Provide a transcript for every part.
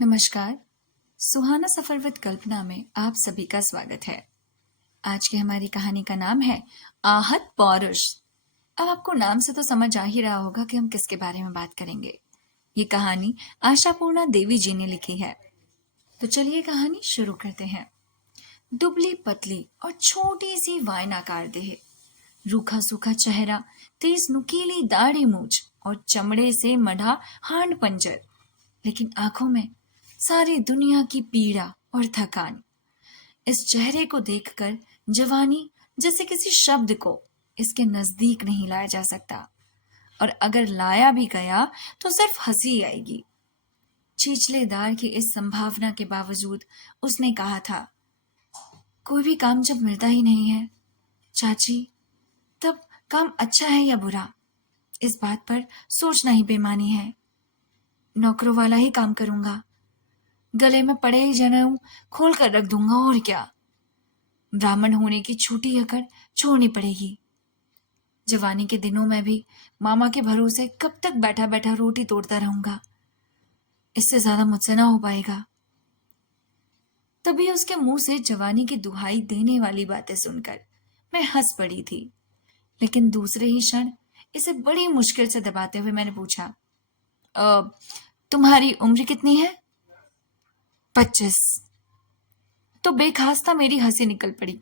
नमस्कार। सुहाना सफर विद कल्पना में आप सभी का स्वागत है। आज की हमारी कहानी का नाम है आहत पौरुष। अब आपको नाम से तो समझ आ ही रहा होगा कि हम किसके बारे में बात करेंगे। ये कहानी आशापूर्णा देवी जी ने लिखी है। तो चलिए कहानी शुरू करते हैं। दुबली पतली और छोटी सी वायनाकार देह, रूखा सूखा चेहरा, तेज नुकीली दाढ़ी मूछ और चमड़े से मढ़ा हांड पंजर, लेकिन आंखों में सारी दुनिया की पीड़ा और थकान। इस चेहरे को देखकर जवानी जैसे किसी शब्द को इसके नजदीक नहीं लाया जा सकता, और अगर लाया भी गया तो सिर्फ हंसी आएगी। चीचलेदार की इस संभावना के बावजूद उसने कहा था, कोई भी काम जब मिलता ही नहीं है चाची, तब काम अच्छा है या बुरा, इस बात पर सोचना ही बेमानी है। नौकरों वाला ही काम करूंगा, गले में पड़े जनेऊ खोल कर रख दूंगा, और क्या। ब्राह्मण होने की छोटी अकड़ छोड़नी पड़ेगी। जवानी के दिनों में भी मामा के भरोसे कब तक बैठा बैठा रोटी तोड़ता रहूंगा, इससे ज्यादा मुझसे ना हो पाएगा। तभी उसके मुंह से जवानी की दुहाई देने वाली बातें सुनकर मैं हंस पड़ी थी, लेकिन दूसरे ही क्षण इसे बड़ी मुश्किल से दबाते हुए मैंने पूछा, तुम्हारी उम्र कितनी है? 25। तो बेखास्ता मेरी हंसी निकल पड़ी।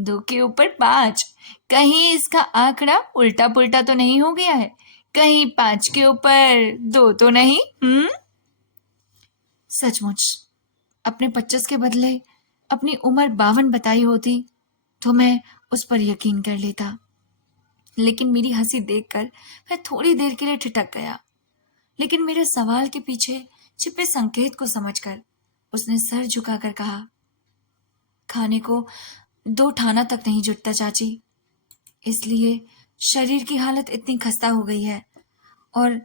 2 के ऊपर 5, कहीं इसका आंकड़ा उल्टा पुल्टा तो नहीं हो गया है? कहीं 5 के ऊपर 2 तो नहीं? सचमुच अपने 25 के बदले अपनी उम्र 52 बताई होती तो मैं उस पर यकीन कर लेता, लेकिन मेरी हंसी देखकर मैं थोड़ी देर के लिए ठिठक गया। लेकिन मेरे सवाल के पीछे छिपे संकेत को समझकर उसने सर झुकाकर कहा, खाने को 2 ठाना तक नहीं जुटता चाची, इसलिए शरीर की हालत इतनी खस्ता हो गई है, और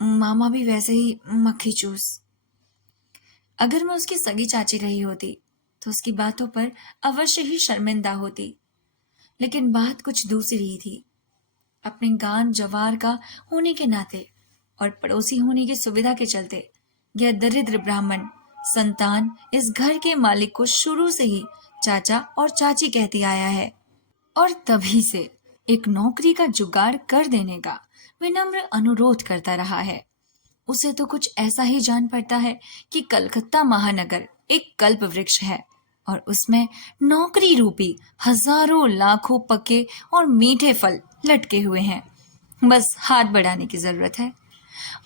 मामा भी वैसे ही मक्खी चूस। अगर मैं उसकी सगी चाची रही होती तो उसकी बातों पर अवश्य ही शर्मिंदा होती, लेकिन बात कुछ दूसरी ही थी। अपने गान जवार का होने के नाते और पड़ोसी होने की सुविधा के चलते यह दरिद्र ब्राह्मण संतान इस घर के मालिक को शुरू से ही चाचा और चाची कहती आया है, और तभी से एक नौकरी का जुगाड़ कर देने का विनम्र अनुरोध करता रहा है। उसे तो कुछ ऐसा ही जान पड़ता है कि कलकत्ता महानगर एक कल्प वृक्ष है, और उसमें नौकरी रूपी हजारों लाखों पके और मीठे फल लटके हुए हैं। बस हाथ बढ़ाने की जरूरत है।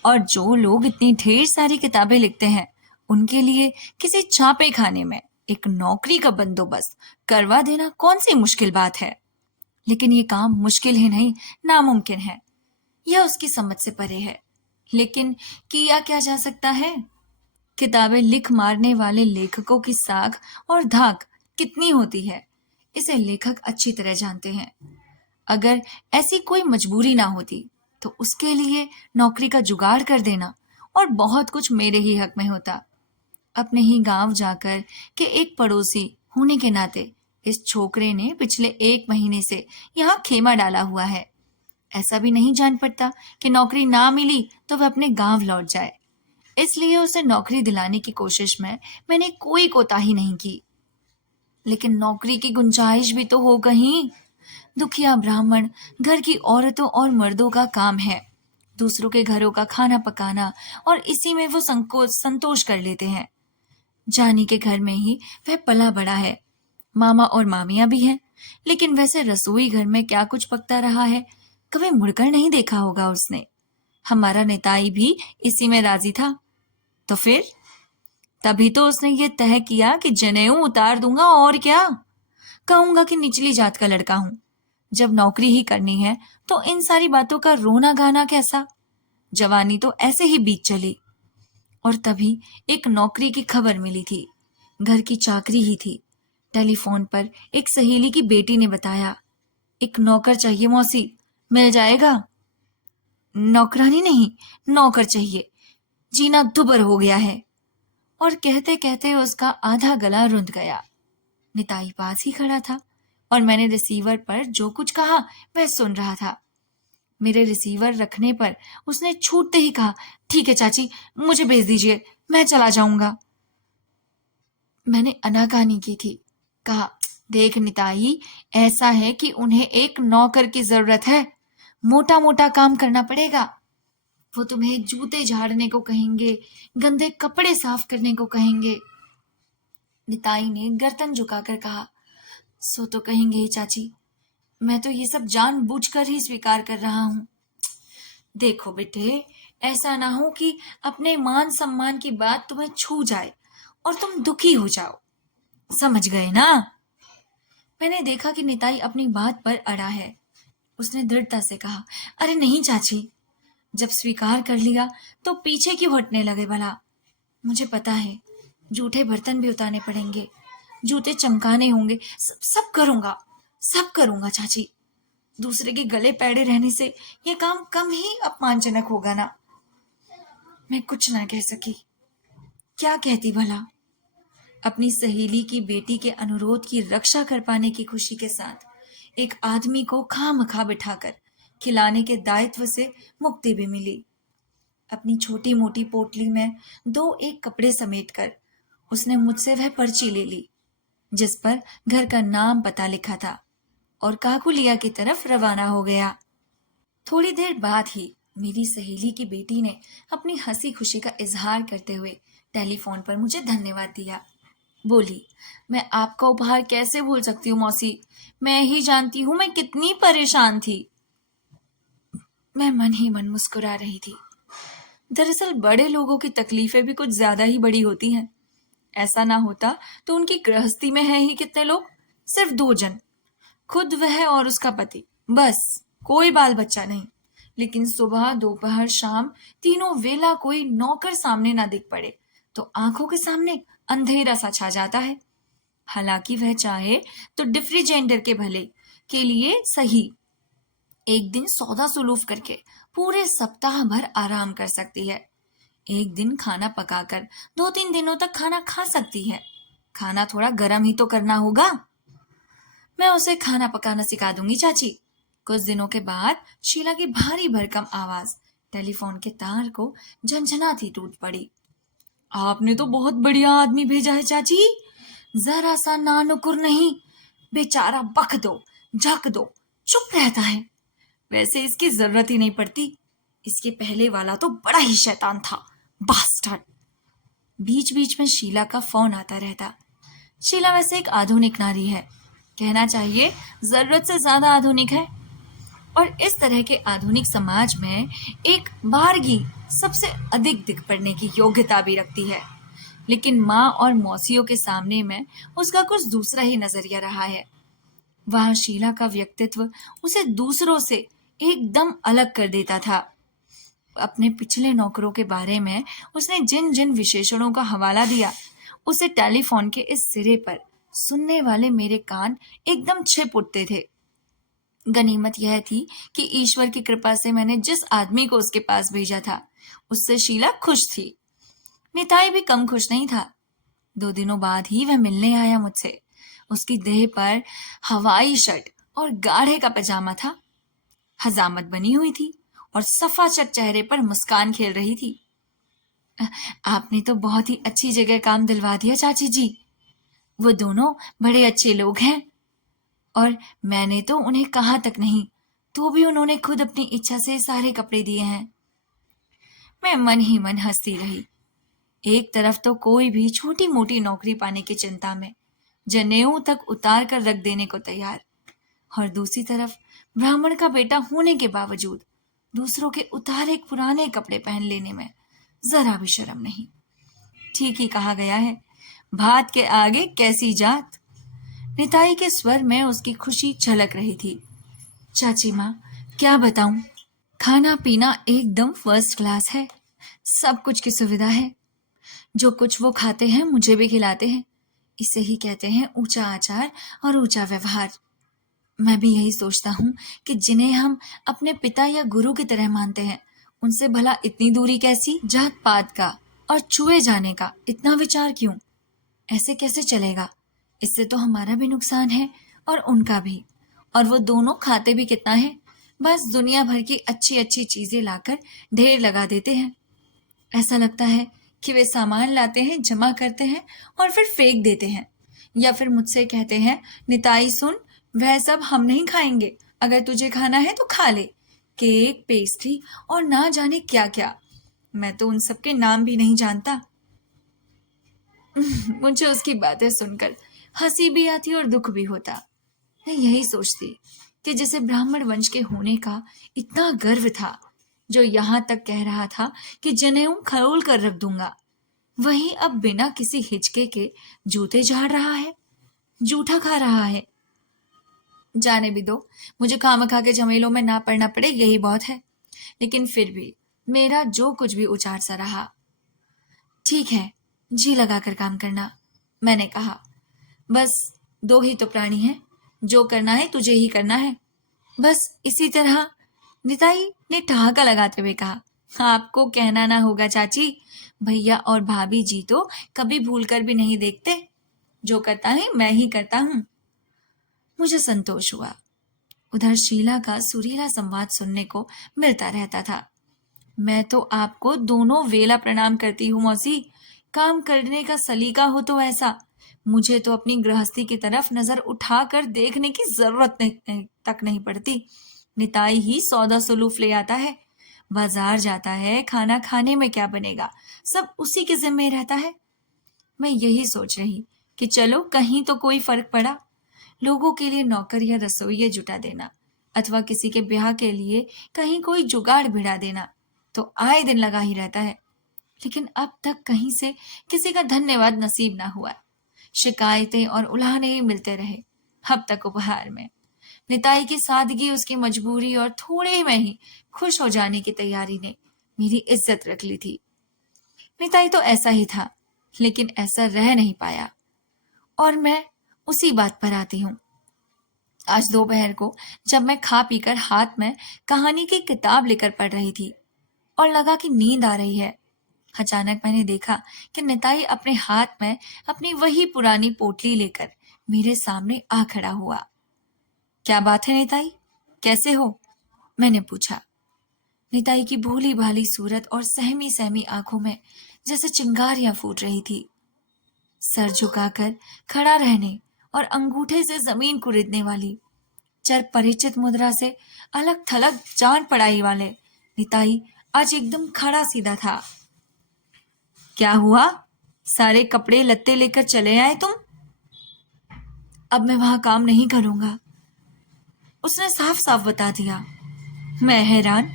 और जो लोग इतनी ढेर सारी किताबें लिखते हैं, उनके लिए किसी छापे खाने में एक नौकरी का बंदोबस्त करवा देना कौन सी मुश्किल बात है। लेकिन ये काम मुश्किल ही नहीं, नामुमकिन है। यह उसकी समझ से परे है, लेकिन किया क्या जा सकता है। किताबें लिख मारने वाले लेखकों की साख और धाक कितनी होती है, इसे लेखक अच्छी तरह जानते हैं। अगर ऐसी कोई मजबूरी ना होती तो उसके लिए नौकरी का जुगाड़ कर देना और बहुत कुछ मेरे ही हक में होता। अपने ही गांव जाकर के एक पड़ोसी होने के नाते इस छोकरे ने पिछले 1 महीने से यहाँ खेमा डाला हुआ है। ऐसा भी नहीं जान पड़ता कि नौकरी ना मिली तो वह अपने गांव लौट जाए, इसलिए उसे नौकरी दिलाने की कोशिश में मैंने कोई कोताही नहीं की। लेकिन नौकरी की गुंजाइश भी तो हो कहीं। दुखिया ब्राह्मण घर की औरतों और मर्दों का काम है दूसरों के घरों का खाना पकाना, और इसी में वो संतोष कर लेते हैं। जानी के घर में ही वह पला बड़ा है। मामा और मामियां भी हैं, लेकिन वैसे रसोई घर में क्या कुछ पकता रहा है कभी मुड़कर नहीं देखा होगा उसने। हमारा नेताई भी इसी में राजी था। तो फिर तभी तो उसने ये तय किया कि जनेऊ उतार दूंगा, और क्या। कहूंगा कि निचली जात का लड़का हूं, जब नौकरी ही करनी है तो इन सारी बातों का रोना गाना कैसा। जवानी तो ऐसे ही बीत चली। और तभी एक नौकरी की खबर मिली थी। घर की चाकरी ही थी। टेलीफोन पर एक सहेली की बेटी ने बताया, एक नौकर चाहिए मौसी, मिल जाएगा? नौकरानी नहीं, नौकर चाहिए, जीना दुबर हो गया है। और कहते कहते उसका आधा गला रुंध गया। निताई पास ही खड़ा था और मैंने रिसीवर पर जो कुछ कहा वह सुन रहा था। मेरे रिसीवर रखने पर उसने छूटते ही कहा, ठीक है चाची, मुझे भेज दीजिए, मैं चला जाऊंगा। मैंने अनाकानी की थी। कहा, देख निताई, ऐसा है कि उन्हें एक नौकर की जरूरत है, मोटा मोटा काम करना पड़ेगा। वो तुम्हें जूते झाड़ने को कहेंगे, गंदे कपड़े साफ करने को कहेंगे। निताई ने गर्दन झुकाकर कहा, सो तो कहेंगे ही चाची, मैं तो ये सब जानबूझकर ही स्वीकार कर रहा हूँ। देखो बेटे, ऐसा ना हो कि अपने मान सम्मान की बात तुम्हें छू जाए और तुम दुखी हो जाओ, समझ गए ना? मैंने देखा कि निताई अपनी बात पर अड़ा है। उसने दृढ़ता से कहा, अरे नहीं चाची, जब स्वीकार कर लिया तो पीछे क्यों हटने लगे भला? मुझे पता है, जूठे बर्तन भी उतारने पड़ेंगे, जूते चमकाने होंगे, सब करूंगा चाची। दूसरे के गले पैड़े रहने से यह काम कम ही अपमानजनक होगा ना। मैं कुछ ना कह सकी। क्या कहती भला? अपनी सहेली की बेटी के अनुरोध की रक्षा कर पाने की खुशी के साथ एक आदमी को खामखा बिठाकर खिलाने के दायित्व से मुक्ति भी मिली। अपनी छोटी मोटी पोटली में 2-1 कपड़े समेट कर उसने मुझसे वह पर्ची ले ली, जिस पर घर का नाम पता लिखा था, और काकुलिया की तरफ रवाना हो गया। थोड़ी देर बाद ही मेरी सहेली की बेटी ने अपनी हंसी खुशी का इजहार करते हुए टेलीफोन पर मुझे धन्यवाद दिया। बोली, मैं आपका उपहार कैसे भूल सकती हूँ मौसी, मैं ही जानती हूँ मैं कितनी परेशान थी। मैं मन ही मन मुस्कुरा रही थी। दरअसल बड़े लोगों की तकलीफें भी कुछ ज्यादा ही बड़ी होती हैं। ऐसा ना होता तो उनकी गृहस्थी में है ही कितने लोग, सिर्फ 2 जन, खुद वह और उसका पति, बस, कोई बाल बच्चा नहीं। लेकिन सुबह दोपहर शाम तीनों वेला कोई नौकर सामने ना दिख पड़े तो आंखों के सामने अंधेरा सा छा जाता है। हालांकि वह चाहे तो डिफ्रीजेंडर के भले के लिए सही एक दिन सौदा सुलूफ करके पूरे सप्ताह भर आराम कर सकती है। एक दिन खाना पकाकर 2-3 दिनों तक खाना खा सकती है। खाना थोड़ा गर्म ही तो करना होगा। मैं उसे खाना पकाना सिखा दूंगी चाची। कुछ दिनों के बाद शीला की भारी भरकम आवाज टेलीफोन के तार को झंझनाती टूट पड़ी। आपने तो बहुत बढ़िया आदमी भेजा है चाची, जरा सा नानुकुर नहीं, बेचारा बक दो झक दो चुप रहता है। वैसे इसकी जरूरत ही नहीं पड़ती, इसके पहले वाला तो बड़ा ही शैतान था, बास्टर्ड। बीच बीच में शीला का फोन आता रहता। शीला वैसे एक आधुनिक नारी है, कहना चाहिए जरूरत से ज्यादा आधुनिक है, और इस तरह के आधुनिक समाज में एक बारगी सबसे अधिक दिख पड़ने की योग्यता भी रखती है। लेकिन माँ और मौसियों के सामने में उसका कुछ दूसरा ही नजरिया रहा है। वह शीला का व्यक्तित्व उसे दूसरों से एकदम अलग कर देता था। अपने पिछले नौकरों के बारे में उसने जिन जिन विशेषणों का हवाला दिया, उसे टेलीफोन के इस सिरे पर सुनने वाले मेरे कान एकदम छिप उठते थे। गनीमत यह थी कि ईश्वर की कृपा से मैंने जिस आदमी को उसके पास भेजा था, उससे शीला खुश थी। निताई भी कम खुश नहीं था। 2 दिनों बाद ही वह मिलने आया मुझसे। उसकी देह पर हवाई शर्ट और गाढ़े का पैजामा था, हजामत बनी हुई थी और सफाचट चेहरे पर मुस्कान खेल रही थी। आपने तो बहुत ही अच्छी जगह काम दिलवा दिया चाची जी, वो दोनों बड़े अच्छे लोग हैं, और मैंने तो उन्हें कहा तक नहीं, तो भी उन्होंने खुद अपनी इच्छा से सारे कपड़े दिए हैं। मैं मन ही मन हंसती रही। एक तरफ तो कोई भी छोटी मोटी नौकरी पाने की चिंता में जनेऊ तक उतार कर रख देने को तैयार, और दूसरी तरफ ब्राह्मण का बेटा होने के बावजूद दूसरों के उतारे पुराने कपड़े पहन लेने में जरा भी शर्म नहीं। ठीक ही कहा गया है, भात के आगे कैसी जात। निताई के स्वर में उसकी खुशी झलक रही थी। चाची माँ, क्या बताऊं, खाना पीना एकदम फर्स्ट क्लास है, सब कुछ की सुविधा है। जो कुछ वो खाते हैं मुझे भी खिलाते हैं। इसे ही कहते हैं ऊंचा आचार और ऊंचा व्यवहार। मैं भी यही सोचता हूँ कि जिन्हें हम अपने पिता या गुरु की तरह मानते हैं, उनसे भला इतनी दूरी कैसी? जात पात का और छुए जाने का इतना विचार क्यों? ऐसे कैसे चलेगा? इससे तो हमारा भी नुकसान है और उनका भी। और वो दोनों खाते भी कितना है, बस दुनिया भर की अच्छी अच्छी चीजें लाकर ढेर लगा देते हैं। ऐसा लगता है कि वे सामान लाते हैं, जमा करते हैं और फिर फेंक देते हैं, या फिर मुझसे कहते हैं, निताई सुन, वह सब हम नहीं खाएंगे, अगर तुझे खाना है तो खा ले। केक, पेस्ट्री और ना जाने क्या क्या। मैं तो उन सब के नाम भी नहीं जानता। मुझे उसकी बातें सुनकर हंसी भी आती और दुख भी होता। मैं यही सोचती कि जैसे ब्राह्मण वंश के होने का इतना गर्व था, जो यहाँ तक कह रहा था कि जनेऊ खरोल कर रख दूंगा, वहीं अब बिना किसी हिचके के जूते झाड़ रहा है, जूठा खा रहा है। जाने भी दो, मुझे खामखा के झमेलों में ना पड़ना पड़े, यही बहुत है। लेकिन फिर भी मेरा जो कुछ भी उचार सा रहा। ठीक है, जी लगाकर काम करना, मैंने कहा। बस दो ही तो प्राणी हैं, जो करना है तुझे ही करना है, बस इसी तरह। निताई ने ठहाका लगाते हुए कहा। आपको कहना ना होगा चाची, भैया और भाभी जी तो कभी भूल कर भी नहीं देखते, जो करता है मैं ही करता हूँ। मुझे संतोष हुआ। उधर शीला का सुरीला संवाद सुनने को मिलता रहता था। मैं तो आपको दोनों वेला प्रणाम करती हूँ मौसी। काम करने का सलीका हो तो ऐसा। मुझे तो अपनी गृहस्थी की तरफ नजर उठाकर देखने की जरूरत तक नहीं पड़ती। निताई ही सौदा सुलूफ ले आता है, बाजार जाता है, खाना खाने में क्या बनेगा, सब उसी के जिम्मे रहता है। मैं यही सोच रही कि चलो कहीं तो कोई फर्क पड़ा। लोगों के लिए नौकर या रसोइये जुटा देना, अथवा किसी के ब्याह के लिए कहीं कोई जुगाड़ भिड़ा देना, तो आए दिन लगा ही रहता है। लेकिन अब तक कहीं से किसी का धन्यवाद नसीब ना हुआ। शिकायतें और उल्हाने ही मिलते रहे। अब तक उपहार में निताई की सादगी, उसकी मजबूरी और थोड़े में ही खुश हो जाने की तैयारी ने मेरी इज्जत रख ली थी। निताई तो ऐसा ही था, लेकिन ऐसा रह नहीं पाया। और मैं उसी बात पर आती हूँ। आज दोपहर को जब मैं खा पीकर हाथ में कहानी की किताब लेकर पढ़ रही थी और लगा कि नींद आ रही है, अचानक मैंने देखा कि निताई अपने हाथ में अपनी वही पुरानी पोटली लेकर मेरे सामने आ खड़ा हुआ। क्या बात है निताई, कैसे हो, मैंने पूछा। निताई की भोली भाली सूरत और सहमी सहमी आंखों में जैसे चिंगारियां फूट रही थी। सर झुकाकर खड़ा रहने और अंगूठे से जमीन कुरेदने वाली चर परिचित मुद्रा से अलग थलग जान पड़ाई वाले निताई आज एकदम खड़ा सीधा था। क्या हुआ, सारे कपड़े लत्ते लेकर चले आए तुम? अब मैं वहां काम नहीं करूंगा, उसने साफ साफ बता दिया। मैं हैरान।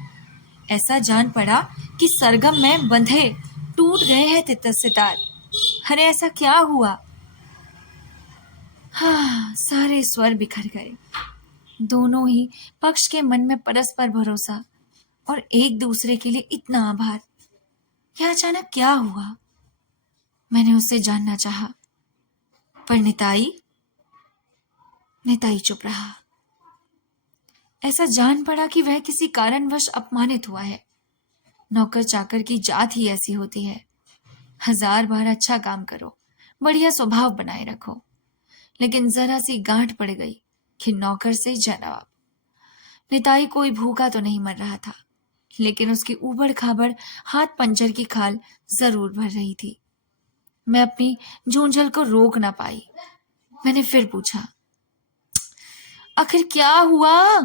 ऐसा जान पड़ा कि सरगम में बंधे टूट गए हैं तितर सितार। अरे ऐसा क्या हुआ? हाँ, सारे स्वर बिखर गए। दोनों ही पक्ष के मन में परस्पर भरोसा और एक दूसरे के लिए इतना आभार। यह अचानक क्या हुआ? मैंने उससे जानना चाहा, पर निताई चुप रहा। ऐसा जान पड़ा कि वह किसी कारणवश अपमानित हुआ है। नौकर चाकर की जात ही ऐसी होती है। 1000 बार अच्छा काम करो, बढ़िया स्वभाव बनाए रखो, लेकिन जरा सी गांठ पड़ गई कि नौकर से जवाब। निताई कोई भूखा तो नहीं मर रहा था, लेकिन उसकी ऊबड़ खाबड़ हाथ पंजर की खाल जरूर भर रही थी। मैं अपनी झूंझल को रोक ना पाई। मैंने फिर पूछा, आखिर क्या हुआ?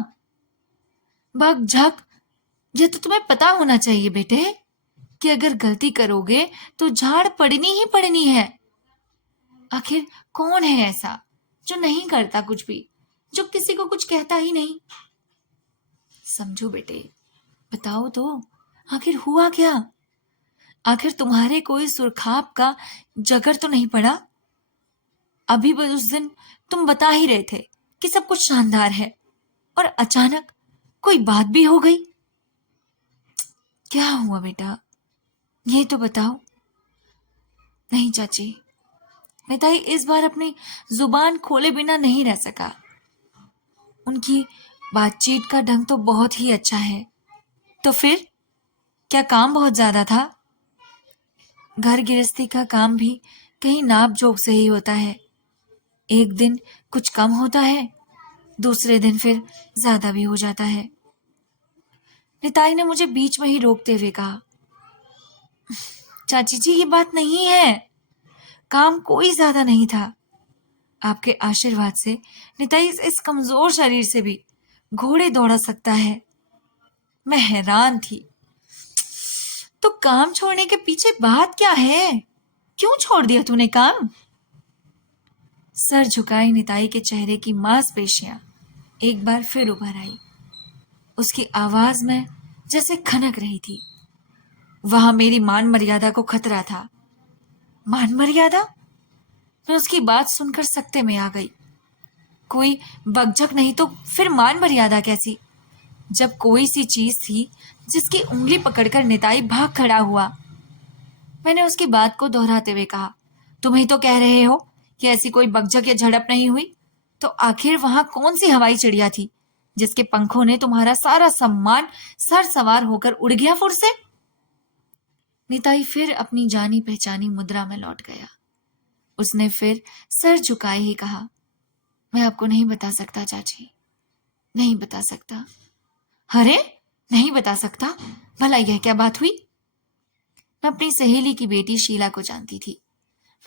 भग झक, ये तो तुम्हें पता होना चाहिए बेटे, कि अगर गलती करोगे तो झाड़ पड़नी ही पड़नी है। आखिर कौन है ऐसा जो नहीं करता कुछ भी, जो किसी को कुछ कहता ही नहीं? समझो बेटे, बताओ तो, आखिर हुआ क्या? आखिर तुम्हारे कोई सुरखाप का जगर तो नहीं पड़ा? अभी बस उस दिन तुम बता ही रहे थे कि सब कुछ शानदार है, और अचानक कोई बात भी हो गई। क्या हुआ बेटा, ये तो बताओ। नहीं चाची, निताई इस बार अपनी जुबान खोले बिना नहीं रह सका। उनकी बातचीत का ढंग तो बहुत ही अच्छा है। तो फिर क्या काम बहुत ज्यादा था? घर गृहस्थी का काम भी कहीं नाप जोक से ही होता है। एक दिन कुछ कम होता है, दूसरे दिन फिर ज्यादा भी हो जाता है। निताई ने मुझे बीच में ही रोकते हुए कहा, चाची जी ये बात नहीं है, काम कोई ज्यादा नहीं था। आपके आशीर्वाद से निताई इस कमजोर शरीर से भी घोड़े दौड़ा सकता है। मैं हैरान थी। तो काम छोड़ने के पीछे बात क्या है? क्यों छोड़ दिया तूने काम? सर झुकाए निताई के चेहरे की मांसपेशियां एक बार फिर उभर आई। उसकी आवाज में जैसे खनक रही थी। वहां मेरी मान मर्यादा को खतरा था। मान मर्यादा? मैं उसकी बात सुनकर सकते में आ गई। कोई बकझक नहीं तो फिर मान मर्यादा कैसी? जब कोई सी चीज थी जिसकी उंगली पकड़कर निताई भाग खड़ा हुआ। मैंने उसकी बात को दोहराते हुए कहा, तुम ही तो कह रहे हो कि ऐसी कोई बकझक या झड़प नहीं हुई, तो आखिर वहां कौन सी हवाई चिड़िया थी जिसके पंखों ने तुम्हारा सारा सम्मान सर सवार होकर उड़ गया फुर से? निताई फिर अपनी जानी पहचानी मुद्रा में लौट गया। उसने फिर सर झुकाए ही कहा, मैं आपको नहीं बता सकता चाची, नहीं बता सकता। अरे नहीं बता सकता? भला यह क्या बात हुई? मैं अपनी सहेली की बेटी शीला को जानती थी।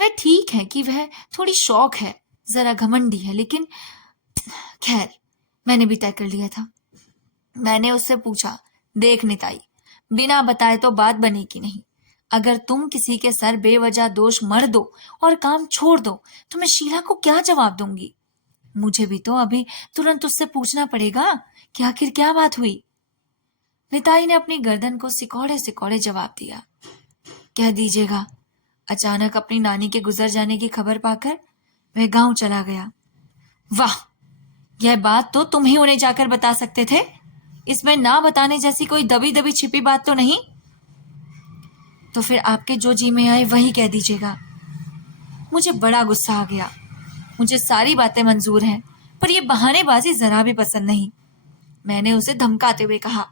वह ठीक है कि वह थोड़ी शौक है, जरा घमंडी है, लेकिन खैर मैंने भी तय कर लिया था। मैंने उससे पूछा, देख निताई, बिना बताए तो बात बनेगी नहीं। अगर तुम किसी के सर बेवजह दोष मर दो और काम छोड़ दो तो मैं शीला को क्या जवाब दूंगी? मुझे भी तो अभी तुरंत उससे पूछना पड़ेगा कि आखिर क्या बात हुई। निताई ने अपनी गर्दन को सिकोड़े सिकोड़े जवाब दिया, कह दीजिएगा, अचानक अपनी नानी के गुजर जाने की खबर पाकर वह गांव चला गया। वाह, यह बात तो तुम ही उन्हें जाकर बता सकते थे। इसमें ना बताने जैसी कोई दबी दबी छिपी बात तो नहीं। तो फिर आपके जो जी में आए वही कह दीजिएगा। मुझे बड़ा गुस्सा आ गया। मुझे सारी बातें मंजूर हैं, पर यह बहानेबाजी जरा भी पसंद नहीं। मैंने उसे धमकाते हुए कहा,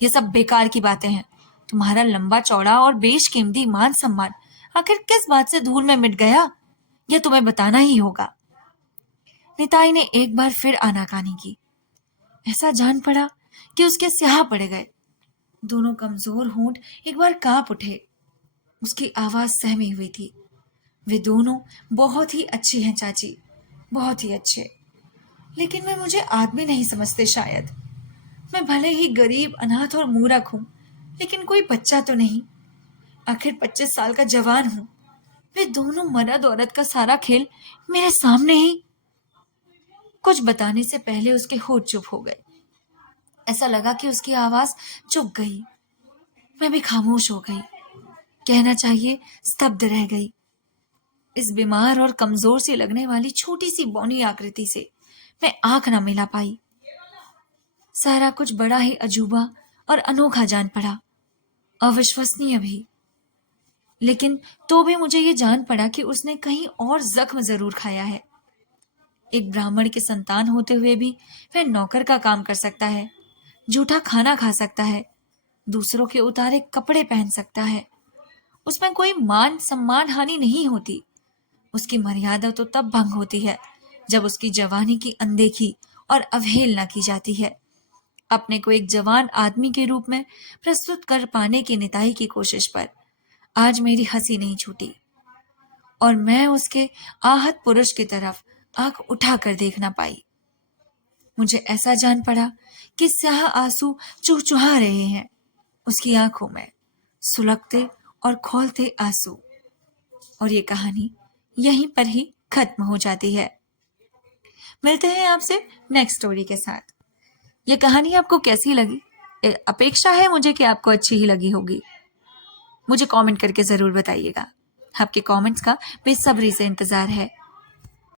यह सब बेकार की बातें हैं। तुम्हारा लंबा चौड़ा और बेशकीमती मान सम्मान आखिर किस बात से धूल में मिट गया, यह तुम्हें बताना ही होगा। निताई ने एक बार फिर आनाकानी की। ऐसा जान पड़ा कि उसके स्याह पड़ गए। दोनों कमजोर होंठ एक बार कांप उठे। उसकी आवाज सहमी हुई थी। वे दोनों बहुत ही अच्छे हैं चाची, बहुत ही अच्छे, लेकिन वे मुझे आदमी नहीं समझते शायद। मैं भले ही गरीब, अनाथ और मूर्ख हूं, लेकिन कोई बच्चा तो नहीं। आखिर 25 साल का जवान हूं। वे दोनों मर्द औरत का सारा खेल मेरे सामने ही। कुछ बताने से पहले उसके होठ चुप हो गए। ऐसा लगा कि उसकी आवाज चुप गई। मैं भी खामोश हो गई, कहना चाहिए स्तब्ध रह गई। इस बीमार और कमजोर सी लगने वाली छोटी सी बौनी आकृति से मैं आंख न मिला पाई। सारा कुछ बड़ा ही अजूबा और अनोखा जान पड़ा, अविश्वसनीय भी। लेकिन तो भी मुझे ये जान पड़ा कि उसने कहीं और जख्म जरूर खाया है। एक ब्राह्मण की संतान होते हुए भी वह नौकर का काम कर सकता है, झूठा खाना खा सकता है, दूसरों के उतारे कपड़े पहन सकता है। उसमें कोई मान सम्मान हानि नहीं होती। उसकी मर्यादा तो तब भंग होती है जब उसकी जवानी की अनदेखी और अवहेलना की जाती है। अपने को एक जवान आदमी के रूप में प्रस्तुत कर पाने की निताई की कोशिश पर आज मेरी हंसी नहीं छूटी और मैं उसके आहत पुरुष की तरफ आंख उठाकर देख ना पाई। मुझे ऐसा जान पड़ा कि स्याह आंसू चुहचुहा रहे हैं उसकी आंखों में, सुलगते और खौलते आंसू। और ये कहानी यहीं पर ही खत्म हो जाती है। मिलते हैं आपसे नेक्स्ट स्टोरी के साथ। ये कहानी आपको कैसी लगी? अपेक्षा है मुझे कि आपको अच्छी ही लगी होगी। मुझे कमेंट करके जरूर बताइएगा। आपके कमेंट्स का बेसब्री से इंतजार है।